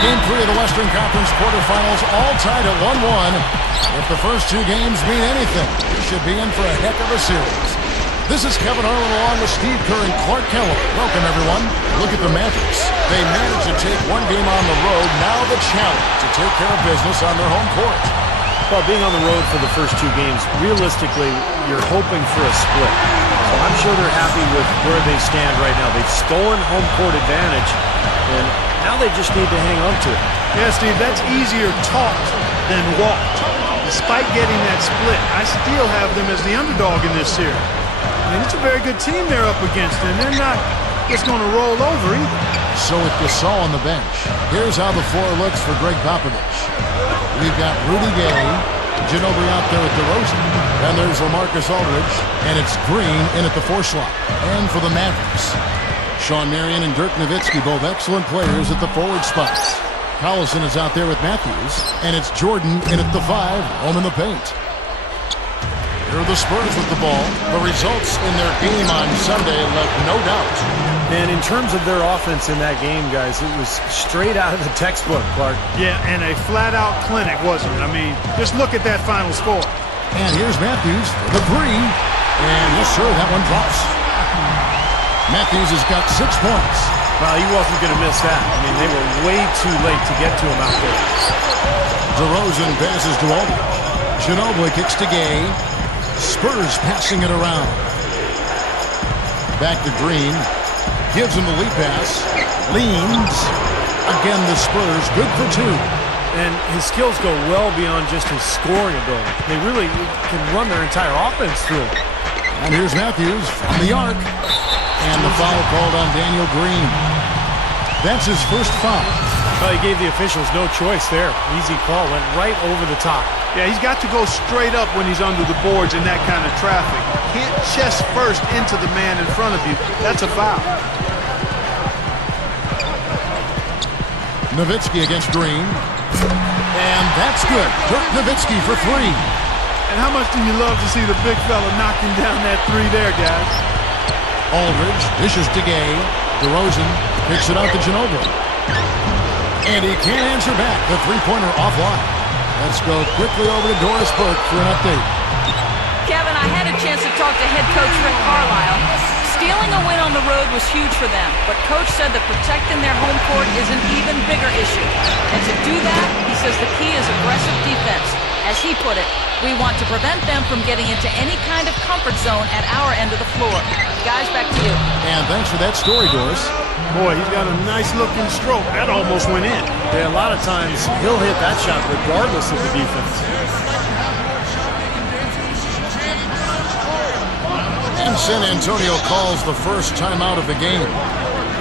Game 3 of the Western Conference quarterfinals, all tied at 1-1. If the first two games mean anything, we should be in for a heck of a series. This is Kevin Harlan along with Steve Kerr and Clark Keller. Welcome, everyone. Look at the Mavericks. They managed to take one game on the road. Now the challenge to take care of business on their home court. Well, being on the road for the first two games, realistically, you're hoping for a split. So I'm sure they're happy with where they stand right now. They've stolen home court advantage, and now they just need to hang on to it. Yeah, Steve, that's easier talked than walked. Despite getting that split, I still have them as the underdog in this series. I mean, it's a very good team they're up against, and they're not just going to roll over either. So with Gasol on the bench, here's how the floor looks for Greg Popovich. We've got Rudy Gay, Ginobili out there at DeRozan. Then there's LaMarcus Aldridge, and it's Green in at the 4 slot. And for the Mavericks, Shawn Marion and Dirk Nowitzki, both excellent players at the forward spots. Collison is out there with Matthews, and it's Jordan in at the 5, home in the paint. Here are the Spurs with the ball. The results in their game on Sunday left no doubt. And in terms of their offense in that game, guys, it was straight out of the textbook, Clark. Yeah, and a flat-out clinic, wasn't it? I mean, just look at that final score. And here's Matthews for the 3. And yes, sir, that one drops. Matthews has got 6 points. Well, he wasn't going to miss that. I mean, they were way too late to get to him out there. DeRozan passes to Aldridge. Ginobili kicks to Gay. Spurs passing it around. Back to Green. Gives him the lead pass. Leans. Again, the Spurs good for 2. And his skills go well beyond just his scoring ability. They really can run their entire offense through him. And here's Matthews from the arc. And the foul called on Daniel Green. That's his first foul. Well, he gave the officials no choice there. Easy call. Went right over the top. Yeah, he's got to go straight up when he's under the boards in that kind of traffic. Can't chest first into the man in front of you. That's a foul. Nowitzki against Green. And that's good. Dirk Nowitzki for 3. And how much do you love to see the big fella knocking down that 3 there, guys? Aldridge dishes to Gay. DeRozan picks it out to Ginobili. And he can't answer back. The 3-pointer offline. Let's go quickly over to Doris Burke for an update. Kevin, I had a chance to talk to head coach Rick Carlisle. Stealing a win on the road was huge for them, but Coach said that protecting their home court is an even bigger issue. And to do that, he says the key is aggressive defense. As he put it, we want to prevent them from getting into any kind of comfort zone at our end of the floor. Guys, back to you. And thanks for that story, Doris. Boy, he's got a nice-looking stroke. That almost went in. Yeah, a lot of times he'll hit that shot regardless of the defense. And San Antonio calls the first timeout of the game.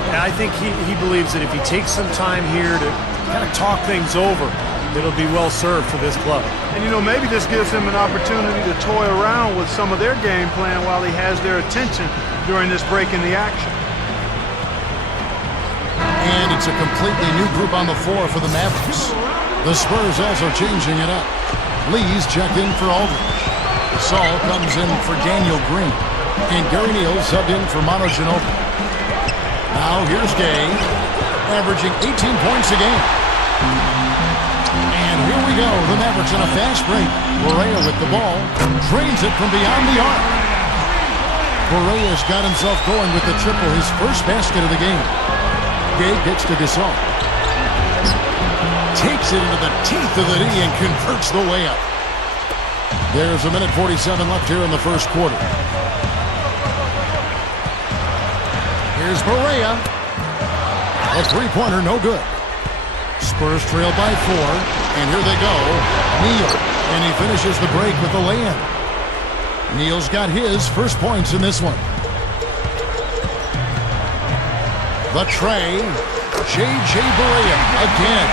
And I think he believes that if he takes some time here to kind of talk things over, it'll be well served for this club. And, you know, maybe this gives him an opportunity to toy around with some of their game plan while he has their attention during this break in the action. And it's a completely new group on the floor for the Mavericks. The Spurs also changing it up. Lee's checked in for Aldridge. Saul comes in for Daniel Green. And Gary Neal subbed in for Manu Ginobili. Now here's Gay, averaging 18 points a game. And here we go. The Mavericks in a fast break. Barea with the ball. Drains it from beyond the arc. Barea's got himself going with the triple, his first basket of the game. Gay gets to Gasol. Takes it into the teeth of the knee and converts the layup. There's a minute 47 left here in the first quarter. Here's Barea. A 3-pointer, no good. Spurs trail by 4, and here they go. Neal, and he finishes the break with the lay-in. Neal's got his first points in this one. The tray. J.J. Barea again.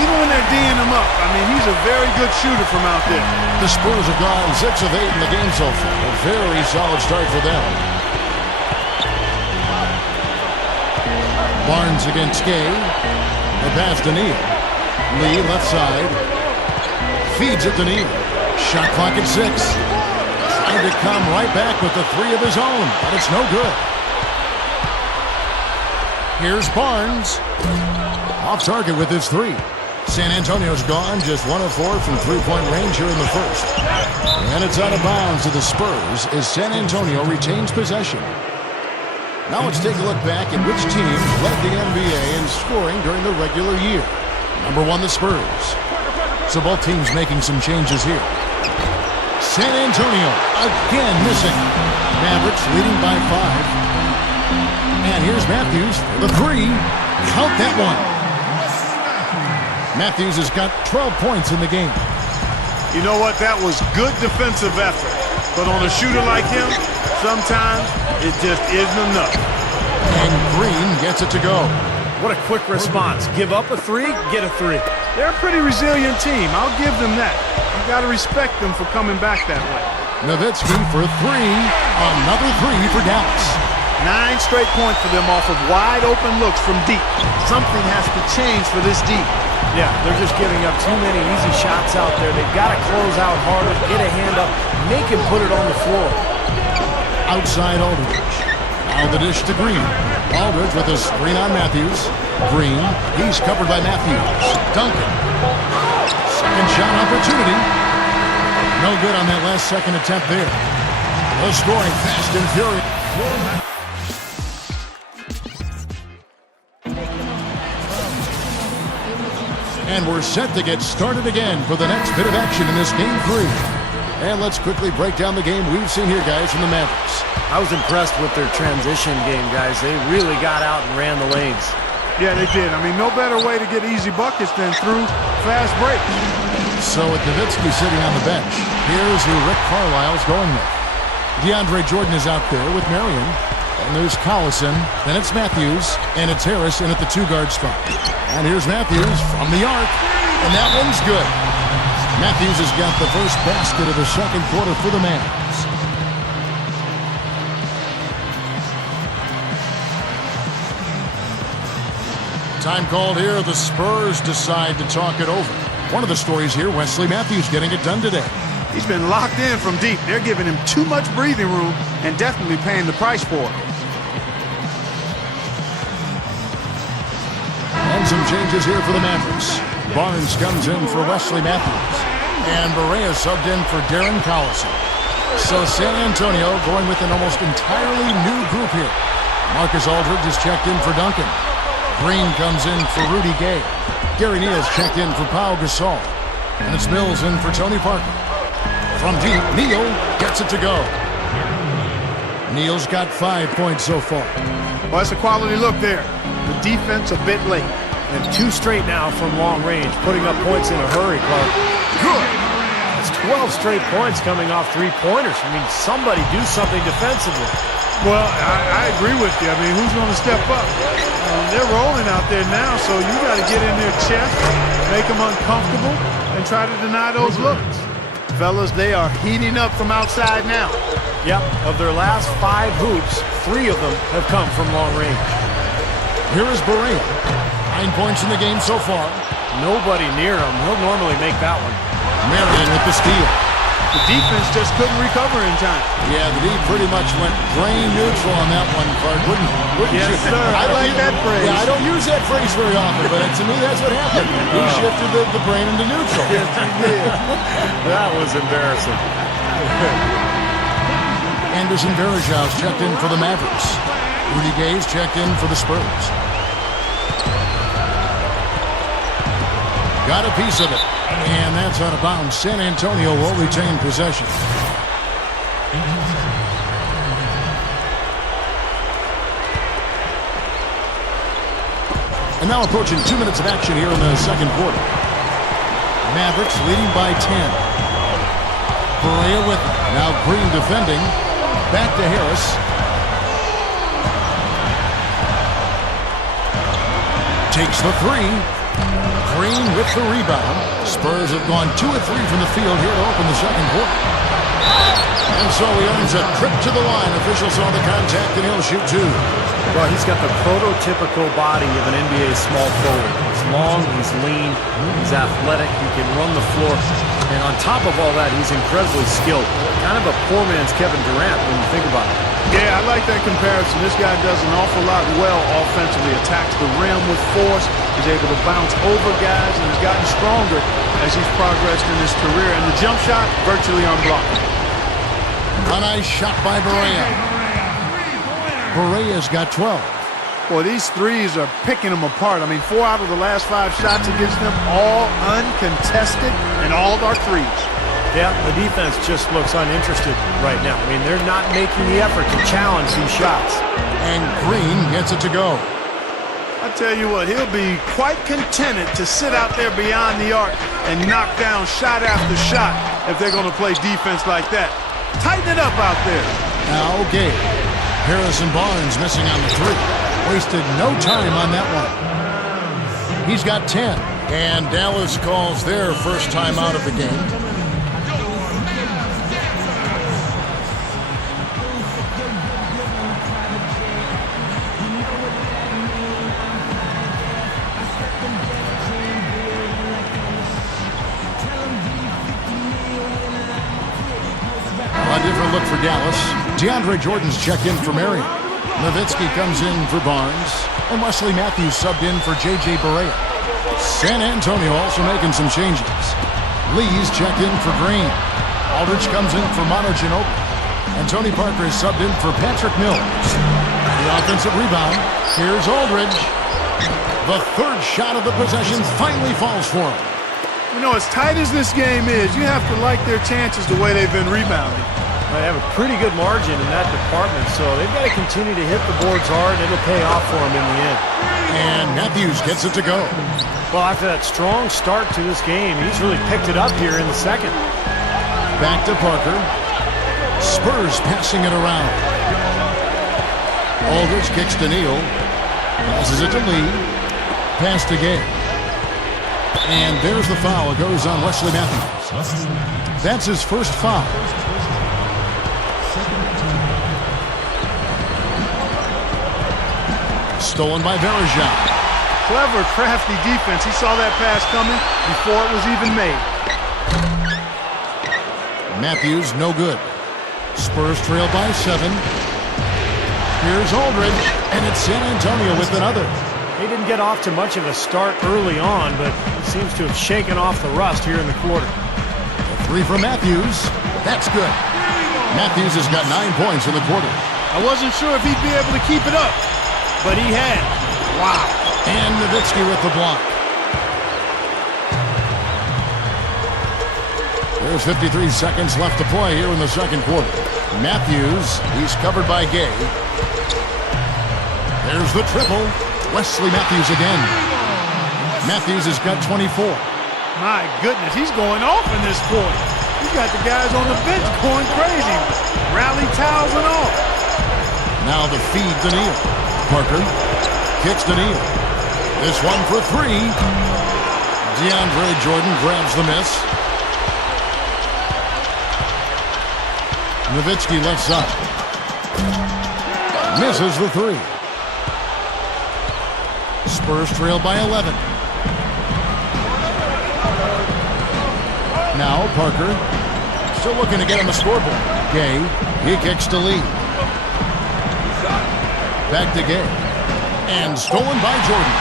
Even when they're D'ing him up, I mean, he's a very good shooter from out there. The Spurs have gone 6 of 8 in the game so far. A very solid start for them. Barnes against Gay. The pass to Neal. Lee left side. Feeds it to Neal. Shot clock at 6. Trying to come right back with the 3 of his own, but it's no good. Here's Barnes. Off target with his three. San Antonio's gone, just 1 of 4 from three-point range here in the first. And it's out of bounds to the Spurs as San Antonio retains possession. Now let's take a look back at which team led the NBA in scoring during the regular year. Number 1, the Spurs. So both teams making some changes here. San Antonio again missing. Mavericks leading by 5. And here's Matthews for the 3. Count that one. Matthews has got 12 points in the game. You know what? That was good defensive effort. But on a shooter like him, sometimes it just isn't enough. And Green gets it to go. What a quick response. Give up a 3, get a 3. They're a pretty resilient team. I'll give them that. You got to respect them for coming back that way. Nowitzki for 3. Another 3 for Dallas. 9 straight points for them off of wide open looks from deep. Something has to change for this deep. Yeah, they're just giving up too many easy shots out there. They've got to close out harder, get a hand up, make him put it on the floor. Outside Aldridge. Now the dish to Green. Aldridge with a screen on Matthews. Green, he's covered by Matthews. Duncan. Second shot opportunity. No good on that last second attempt there. The scoring fast and furious. And we're set to get started again for the next bit of action in this Game 3. And let's quickly break down the game we've seen here, guys, from the Mavericks. I was impressed with their transition game, guys. They really got out and ran the lanes. Yeah, they did. I mean, no better way to get easy buckets than through fast breaks. So with Nowitzki sitting on the bench, here's who Rick Carlisle's going with. DeAndre Jordan is out there with Marion. And there's Collison, then it's Matthews, and it's Harris in at the 2-guard spot. And here's Matthews from the arc, and that one's good. Matthews has got the first basket of the second quarter for the Mavs. Time called here. The Spurs decide to talk it over. One of the stories here, Wesley Matthews getting it done today. He's been locked in from deep. They're giving him too much breathing room and definitely paying the price for it. And some changes here for the Mavericks. Barnes comes in for Wesley Matthews. And Barea subbed in for Darren Collison. So San Antonio going with an almost entirely new group here. Marcus Aldridge is checked in for Duncan. Green comes in for Rudy Gay. Gary Neal's checked in for Pau Gasol. And it's Mills in for Tony Parker. From deep, Neal gets it to go. Neal's got 5 points so far. Well, that's a quality look there. The defense a bit late. And 2 straight now from long range, putting up points in a hurry, Clark. Good. That's 12 straight points coming off 3-pointers. I mean, somebody do something defensively. Well, I agree with you. I mean, who's going to step up? They're rolling out there now, so you got to get in their chest, make them uncomfortable, and try to deny those looks. Fellas, they are heating up from outside now. Yep, of their last 5 hoops, 3 of them have come from long range. Here is Barea. 9 points in the game so far. Nobody near him. He'll normally make that one. Marion with the steal. The defense just couldn't recover in time. Yeah, the D pretty much went brain neutral on that one, Clark, wouldn't Yes, you? sir. I like that phrase. Yeah, I don't use that phrase very often, but to me that's what happened. He shifted the brain into neutral. Yes, he did. That was embarrassing. Anderson Varejau's checked in for the Mavericks. Rudy Gay's checked in for the Spurs. Got a piece of it. And that's out of bounds. San Antonio will retain possession. And now approaching 2 minutes of action here in the second quarter. Mavericks leading by 10. Barea with it. Now Green defending. Back to Harris. Takes the 3. Green with the rebound. Spurs have gone 2 of 3 from the field here to open the second quarter. And so he earns a trip to the line. Officials saw the contact and he'll shoot 2. Well, he's got the prototypical body of an NBA small forward. He's long, he's lean, he's athletic, he can run the floor. And on top of all that, he's incredibly skilled. Kind of a poor man's Kevin Durant when you think about it. Yeah, I like that comparison. This guy does an awful lot well offensively. Attacks the rim with force. He's able to bounce over guys and has gotten stronger as he's progressed in his career. And the jump shot, virtually unblocked. A nice shot by Barea. Barea's got 12. Boy, these threes are picking them apart. I mean, 4 out of the last 5 shots against them, all uncontested, and all are threes. Yeah, the defense just looks uninterested right now. I mean, they're not making the effort to challenge these shots. And Green gets it to go. I tell you what, he'll be quite contented to sit out there beyond the arc and knock down shot after shot if they're going to play defense like that. Tighten it up out there. Now Gabe. Harrison Barnes missing on the 3. Wasted no time on that one. He's got 10. And Dallas calls their first time out of the game. A different look for Dallas. DeAndre Jordan's checked in for Marion. Nowitzki comes in for Barnes. And Wesley Matthews subbed in for J.J. Barea. San Antonio also making some changes. Lee's checked in for Green. Aldridge comes in for Manu Ginobili. And Tony Parker is subbed in for Patrick Mills. The offensive rebound. Here's Aldridge. The third shot of the possession finally falls for him. You know, as tight as this game is, you have to like their chances the way they've been rebounding. They have a pretty good margin in that department, so they've got to continue to hit the boards hard, and it'll pay off for them in the end. And Matthews gets it to go. Well, after that strong start to this game, he's really picked it up here in the second. Back to Parker. Spurs passing it around. Aldridge kicks to Neal. Passes it to Lee. Pass to Gay. And there's the foul. It goes on Wesley Matthews. That's his first foul. Stolen by Varejao. Clever, crafty defense. He saw that pass coming before it was even made. Matthews, no good. Spurs trail by 7. Here's Aldridge, and it's San Antonio with another. He didn't get off to much of a start early on, but he seems to have shaken off the rust here in the quarter. A 3 from Matthews. That's good. Matthews has got 9 points in the quarter. I wasn't sure if he'd be able to keep it up, but he had. Wow. And Nowitzki with the block. There's 53 seconds left to play here in the second quarter. Matthews, he's covered by Gay. There's the triple. Wesley Matthews again. Matthews has got 24. My goodness, he's going off in this quarter. He's got the guys on the bench going crazy. Rally towels and all. Now the feed to Neal. Parker kicks to Neal. This one for 3. DeAndre Jordan grabs the miss. Nowitzki left side. Misses the 3. Spurs trail by 11. Now Parker still looking to get on the scoreboard. Gay, he kicks to Lee. Back to Gay. And stolen by Jordan.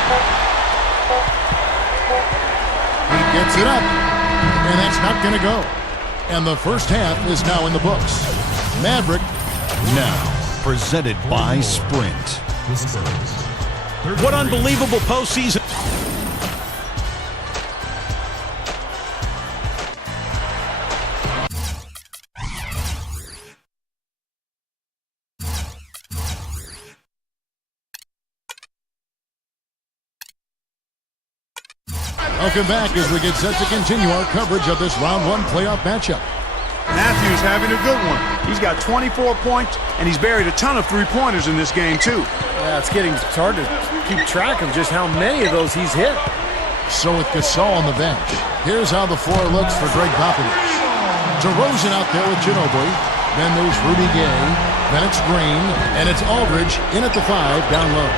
He gets it up. And that's not going to go. And the first half is now in the books. Maverick. Now, presented by Sprint. What unbelievable postseason. Welcome back as we get set to continue our coverage of this round 1 playoff matchup. Matthews having a good one. He's got 24 points, and he's buried a ton of three-pointers in this game, too. Yeah, it's hard to keep track of just how many of those he's hit. So with Gasol on the bench, here's how the floor looks for Greg Popovich. DeRozan out there with Ginobili. Then there's Rudy Gay. Then it's Green. And it's Aldridge in at the 5 down low.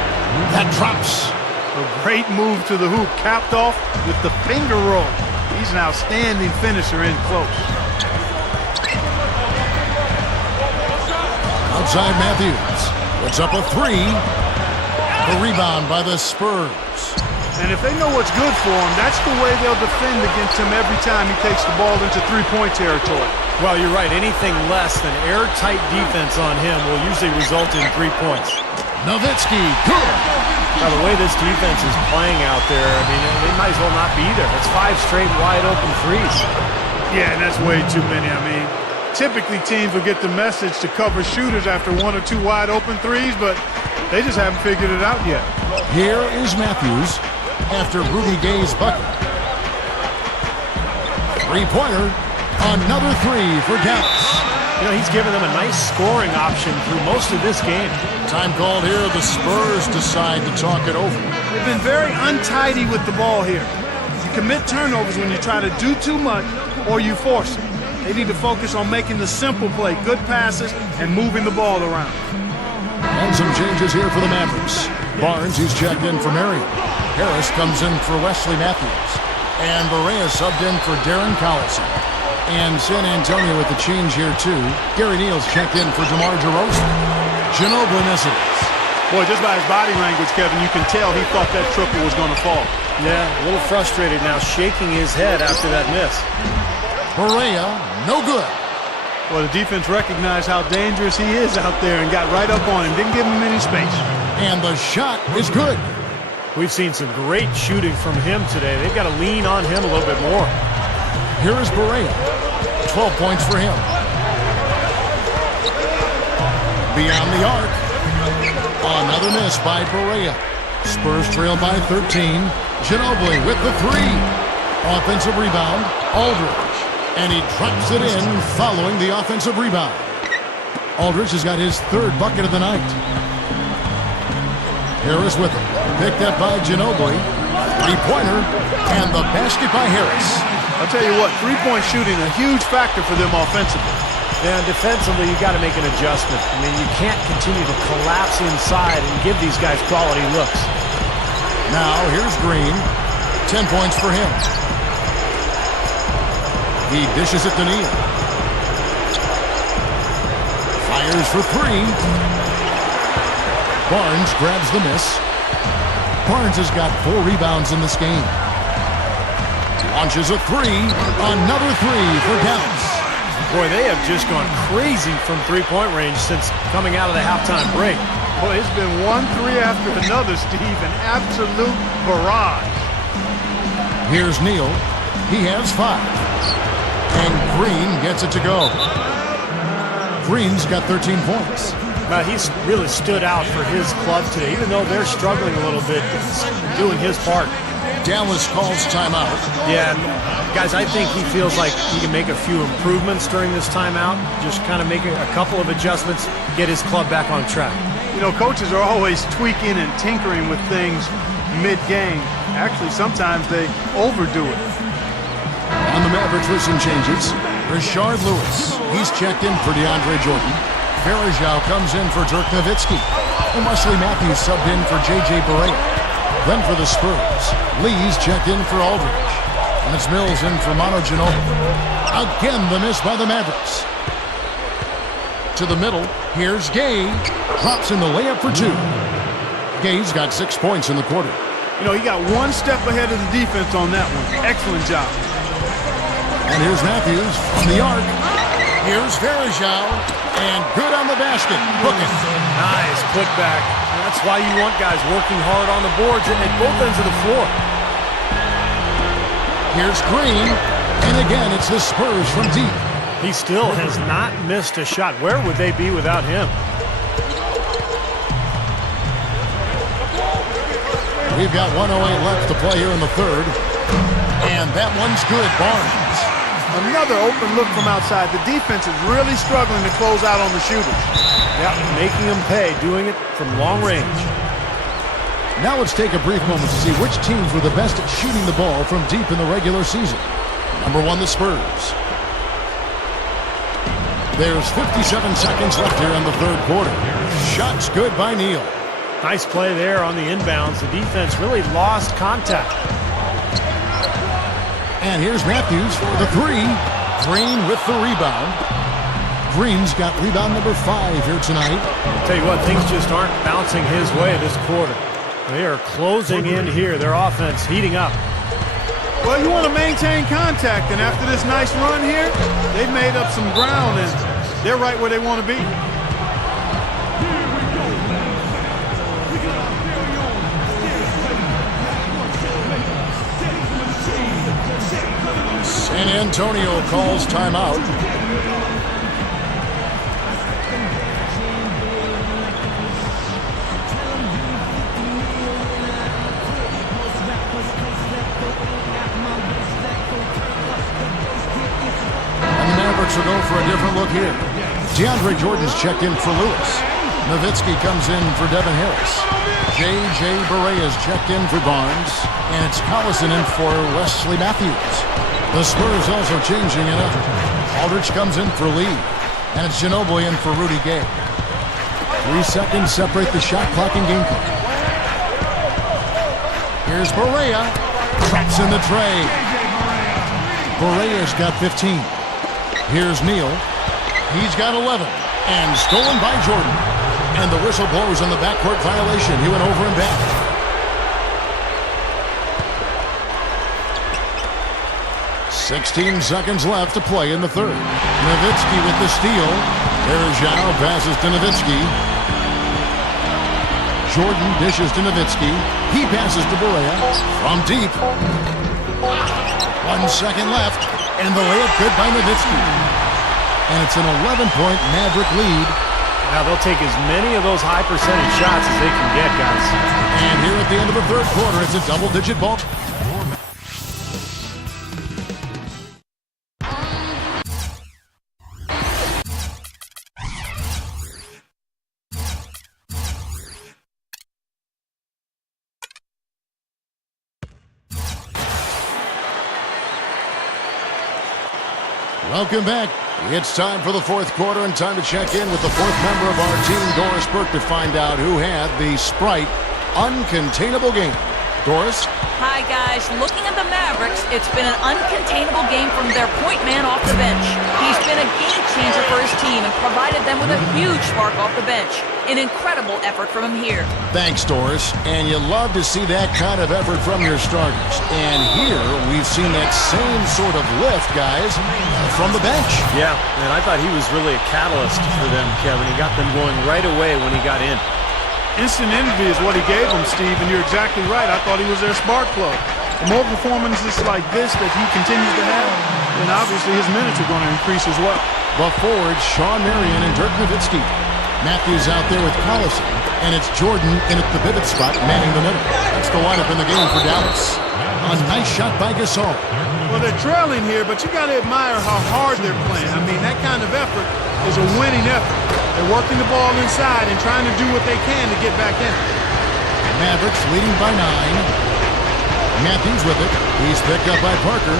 That drops. A great move to the hoop, capped off with the finger roll. He's an outstanding finisher in close. Outside Matthews. Puts up a three. The rebound by the Spurs. And if they know what's good for him, that's the way they'll defend against him every time he takes the ball into three-point territory. Well, you're right. Anything less than airtight defense on him will usually result in 3 points. Nowitzki, good. Now, the way this defense is playing out there, I mean, they might as well not be there. It's 5 straight wide-open threes. Yeah, and that's way too many. I mean, typically teams will get the message to cover shooters after 1 or 2 wide-open threes, but they just haven't figured it out yet. Here is Matthews after Rudy Gay's bucket. Three-pointer. Another three for Dallas. You know, he's given them a nice scoring option through most of this game. Time called here. The Spurs decide to talk it over. They've been very untidy with the ball here. You commit turnovers when you try to do too much or you force it. They need to focus on making the simple play, good passes, and moving the ball around. And some changes here for the Mavericks. Barnes, he's checked in for Marion. Harris comes in for Wesley Matthews. And Barea subbed in for Darren Collison. And San Antonio with the change here, too. Gary Neal's checked in for DeMar DeRozan. Ginobili misses. Boy, just by his body language, Kevin, you can tell he thought that triple was going to fall. Yeah, a little frustrated now, shaking his head after that miss. Barea, no good. Well, the defense recognized how dangerous he is out there and got right up on him. Didn't give him any space. And the shot is good. We've seen some great shooting from him today. They've got to lean on him a little bit more. Here is Barea. 12 points for him. Beyond the arc. Another miss by Barea. Spurs trail by 13. Ginobili with the three. Offensive rebound. Aldridge. And he drops it in following the offensive rebound. Aldridge has got his 3rd bucket of the night. Harris with him. Picked up by Ginobili. Three-pointer. And the basket by Harris. I'll tell you what, three-point shooting a huge factor for them offensively. Yeah, defensively, you got to make an adjustment. I mean, you can't continue to collapse inside and give these guys quality looks. Now, here's Green. 10 points for him. He dishes it to Neal. Fires for three. Barnes grabs the miss. Barnes has got 4 rebounds in this game. Launches a three. Another three for Dallas. Boy, they have just gone crazy from three-point range since coming out of the halftime break. Boy, it's been 1-3 after another, Steve. An absolute barrage. Here's Neal. He has 5. And Green gets it to go. Green's got 13 points. Now, he's really stood out for his club today, even though they're struggling a little bit, he's doing his part. Dallas calls timeout. Yeah, guys, I think he feels like he can make a few improvements during this timeout, just kind of make a couple of adjustments, get his club back on track. You know, coaches are always tweaking and tinkering with things mid-game. Actually, sometimes they overdo it. On the Mavericks with some changes, Rashard Lewis. He's checked in for DeAndre Jordan. Varejao comes in for Dirk Nowitzki. And Wesley Matthews subbed in for J.J. Barea. Then for the Spurs, Lee's checked in for Aldridge. And it's Mills in for Manu Ginobili. Again, the miss by the Mavericks. To the middle, here's Gay. Drops in the layup for 2. Gay's got 6 points in the quarter. You know, he got 1 step ahead of the defense on that one. Excellent job. And here's Matthews from the arc. Here's Varejao. And good on the basket. Book it. Nice putback. That's why you want guys working hard on the boards at both ends of the floor. Here's Green. And again, it's the Spurs from deep. He still has not missed a shot. Where would they be without him? We've got 1:08 left to play here in the 3rd. And that one's good. Barnes. Another open look from outside. The defense is really struggling to close out on the shooters. Yeah, making them pay, doing it from long range. Now let's take a brief moment to see which teams were the best at shooting the ball from deep in the regular season. Number 1, the Spurs. There's 57 seconds left here in the 3rd quarter. Shots good by Neal. Nice play there on the inbounds. The defense really lost contact. And here's Matthews for the three. Green with the rebound. Green's got rebound number 5 here tonight. I'll tell you what, things just aren't bouncing his way this quarter. They are closing in here. Their offense heating up. Well, you want to maintain contact, and after this nice run here, they've made up some ground, and they're right where they want to be. San Antonio calls timeout. And the Mavericks will go for a different look here. DeAndre Jordan's checked in for Lewis. Nowitzki comes in for Devin Harris. J.J. Barea's checked in for Barnes. And it's Collison in for Wesley Matthews. The Spurs also changing it up. Aldridge comes in for Lee. And it's Ginobili in for Rudy Gay. 3 seconds separate the shot clock and game clock. Here's Barea. Drops in the tray. Barea's got 15. Here's Neal. He's got 11. And stolen by Jordan. And the whistle blows on the backcourt violation. He went over and back. 16 seconds left to play in the third. Nowitzki with the steal. There's Zhao, passes to Nowitzki. Jordan dishes to Nowitzki. He passes to Barea from deep. 1 second left, and the layup good by Nowitzki. And it's an 11-point Maverick lead. Now they'll take as many of those high percentage shots as they can get, guys. And here at the end of the third quarter, it's a double-digit ball. Welcome back. It's time for the fourth quarter and time to check in with the fourth member of our team, Doris Burke, to find out who had the Sprite uncontainable game. Doris? Hi, guys. Looking at the Mavericks, it's been an uncontainable game from their point man off the bench. He's been a game changer for his team and provided them with a huge spark off the bench. An incredible effort from him here. Thanks, Doris. And you love to see that kind of effort from your starters. And here we've seen that same sort of lift, guys, from the bench. Yeah, and I thought he was really a catalyst for them, Kevin. He got them going right away when he got in. Instant energy is what he gave them, Steve, and you're exactly right. I thought he was their spark plug. The more performances like this that he continues to have, then obviously his minutes are going to increase as well. The forwards, Sean Marion and Dirk Nowitzki. Matthews out there with Collison, and it's Jordan in at the pivot spot, manning the middle. That's the lineup in the game for Dallas. A nice shot by Gasol. Well, they're trailing here, but you got to admire how hard they're playing. I mean, that kind of effort is a winning effort. They're working the ball inside and trying to do what they can to get back in. Mavericks leading by 9. Matthews with it. He's picked up by Parker.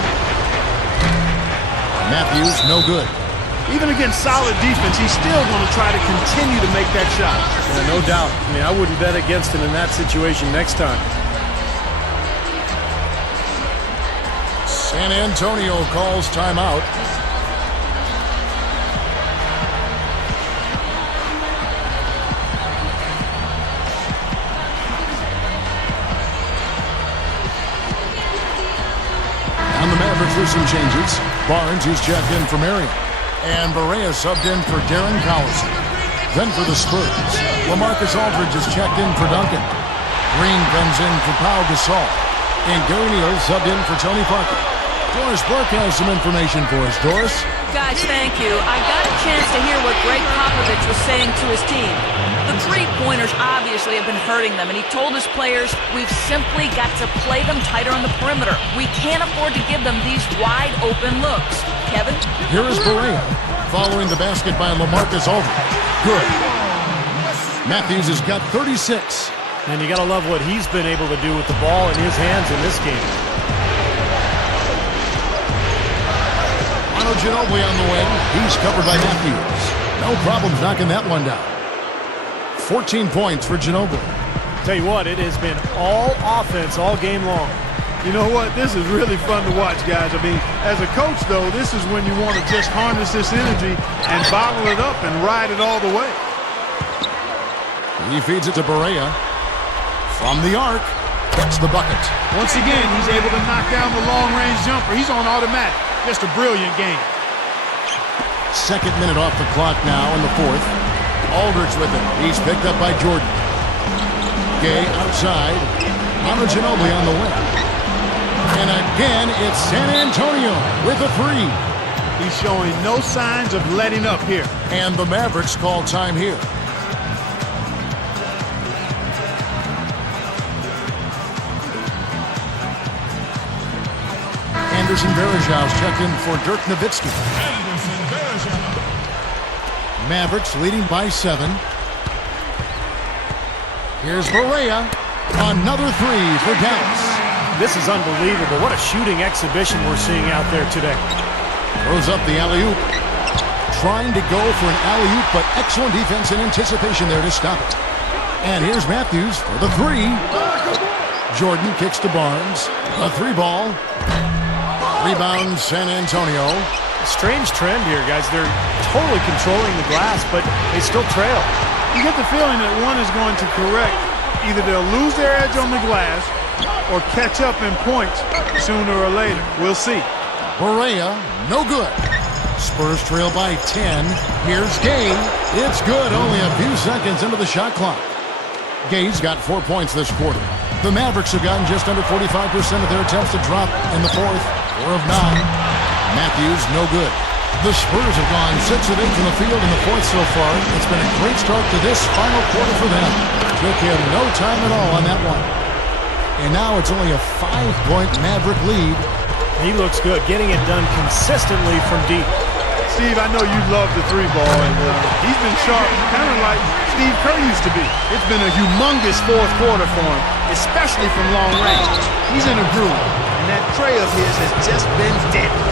Matthews, no good. Even against solid defense, he's still going to try to continue to make that shot. Yeah, no doubt. I mean, I wouldn't bet against him in that situation next time. San Antonio calls timeout. And the Mavericks with some changes. Barnes, who's checked in for Marion. And Barea subbed in for Darren Collison. Then for the Spurs, LaMarcus Aldridge is checked in for Duncan. Green comes in for Pau Gasol. And Gary Neal subbed in for Tony Parker. Doris Burke has some information for us. Doris? Guys, thank you. I got a chance to hear what Greg Popovich was saying to his team. The three-pointers obviously have been hurting them, and he told his players, we've simply got to play them tighter on the perimeter. We can't afford to give them these wide-open looks. Kevin? Here is Barea, following the basket by LaMarcus Aldridge. Good. Matthews has got 36. And you got to love what he's been able to do with the ball in his hands in this game. Manu Ginobili on the way. He's covered by Matthews. No problems knocking that one down. 14 points for Ginobili. Tell you what, it has been all offense all game long. You know what? This is really fun to watch, guys. I mean, as a coach, though, this is when you want to just harness this energy and bottle it up and ride it all the way. He feeds it to Barea. From the arc, gets the bucket. Once again, he's able to knock down the long-range jumper. He's on automatic. Just a brilliant game. Second minute off the clock now in the fourth. Aldridge with it. He's picked up by Jordan. Gay outside. Manu Ginobili on the wing. And again, it's San Antonio with a three. He's showing no signs of letting up here. And the Mavericks call time here. Anderson Varejão's checked in for Dirk Nowitzki. Mavericks leading by 7. Here's Barea. Another three for Dallas. This is unbelievable. What a shooting exhibition we're seeing out there today. Throws up the alley-oop. Trying to go for an alley-oop, but excellent defense and anticipation there to stop it. And here's Matthews for the three. Jordan kicks to Barnes. A three ball. Rebound San Antonio. Strange trend here, guys. They're totally controlling the glass, but they still trail. You get the feeling that one is going to correct. Either they'll lose their edge on the glass or catch up in points sooner or later. We'll see. Barea, no good. Spurs trail by 10. Here's Gay. It's good. Only a few seconds into the shot clock. Gay's got 4 points this quarter. The Mavericks have gotten just under 45% of their attempts to drop in the fourth. 4 of 9. Matthews, no good. The Spurs have gone 6 of 8 from the field in the fourth so far. It's been a great start to this final quarter for them. Took him no time at all on that one. And now it's only a 5-point Maverick lead. He looks good, getting it done consistently from deep. Steve, I know you love the three ball, and he's been sharp, kind of like Steve Kerr used to be. It's been a humongous fourth quarter for him, especially from long range. He's in a groove, and that tray of his has just been deadly.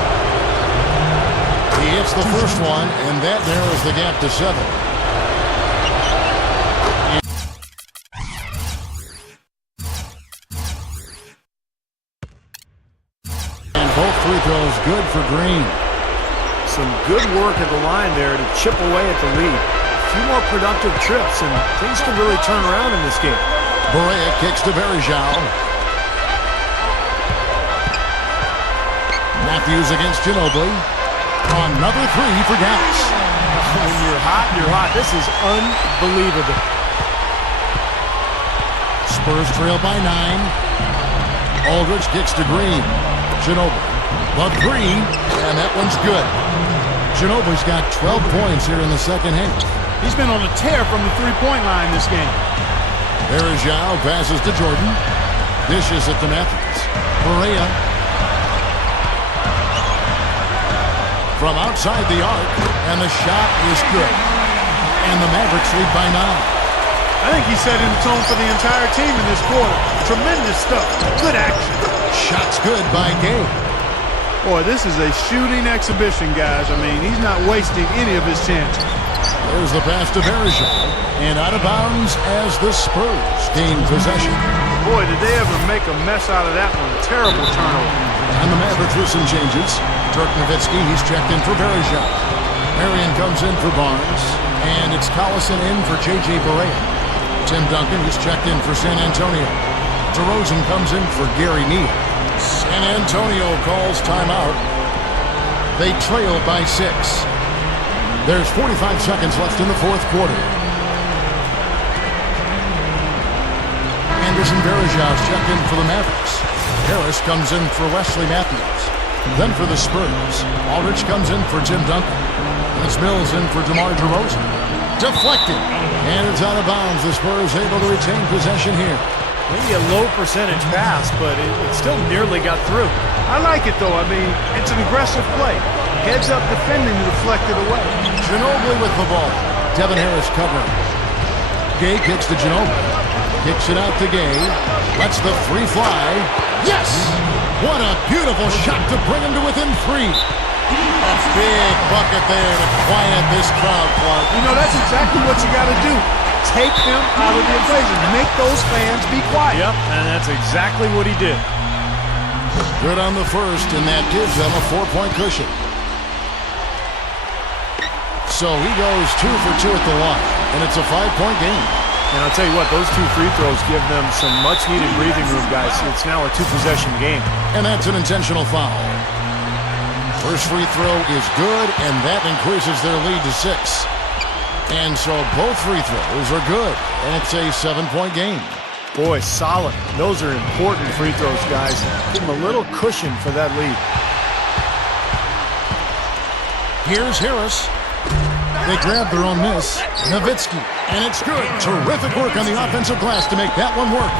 He hits the first one, and that narrows the gap to 7. And both free throws good for Green. Some good work at the line there to chip away at the lead. A few more productive trips, and things can really turn around in this game. Barea kicks to Varejão. Matthews against Ginobili. Another three for Dallas. When you're hot, you're hot. This is unbelievable. Spurs trail by 9. Aldridge kicks to Green. Ginobili. The three, and that one's good. Ginobili's got 12 points here in the second half. He's been on a tear from the three-point line this game. Varejão passes to Jordan. Dishes it to Matthews. Barea. From outside the arc, and the shot is good. And the Mavericks lead by 9. I think he's setting the tone for the entire team in this quarter. Tremendous stuff. Good action. Shot's good by Gay. Boy, this is a shooting exhibition, guys. I mean, he's not wasting any of his chances. There's the pass to Varejão. And out of bounds as the Spurs gain possession. Boy, did they ever make a mess out of that one. Terrible turnover. And the Mavericks with some changes. Dirk Nowitzki, he's checked in for Varejão. Marion comes in for Barnes. And it's Collison in for J.J. Barea. Tim Duncan, he's checked in for San Antonio. DeRozan comes in for Gary Neal. San Antonio calls timeout. They trail by 6. There's 45 seconds left in the fourth quarter. Anderson Varejão's checked in for the Mavericks. Harris comes in for Wesley Matthews. Then for the Spurs, Aldridge comes in for Tim Duncan. And it's Mills in for DeMar DeRozan. Deflected. And it's out of bounds. The Spurs able to retain possession here. Maybe a low percentage pass, but it still nearly got through. I like it, though. I mean, it's an aggressive play. Heads up defending to deflect it away. Ginobili with the ball. Devin Harris covering. Gay kicks to Ginobili. Kicks it out to Gay. Lets the three fly. Yes! What a beautiful shot to bring him to within 3. A big bucket there to quiet this crowd, Clark. You know, that's exactly what you got to do. Take them out of the equation. Make those fans be quiet. Yep, and that's exactly what he did. Good on the first, and that gives them a 4-point cushion. So he goes 2 for 2 at the line, and it's a 5-point game. And I'll tell you what, those 2 free throws give them some much-needed breathing room, guys. It's now a 2-possession game. And that's an intentional foul. First free throw is good, and that increases their lead to 6. And so both free throws are good, and it's a 7-point game. Boy, solid. Those are important free throws, guys. Give them a little cushion for that lead. Here's Harris. They grab their own miss. Nowitzki, and it's good. Terrific work on the offensive glass to make that one work.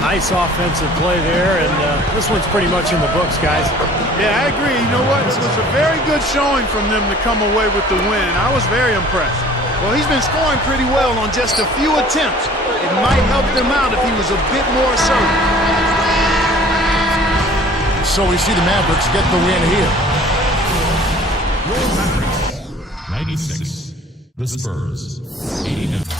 Nice offensive play there, and this one's pretty much in the books, guys. Yeah, I agree. You know what? It was a very good showing from them to come away with the win. I was very impressed. Well, he's been scoring pretty well on just a few attempts. It might help them out if he was a bit more assertive. So we see the Mavericks get the win here. 96. The Spurs. 89.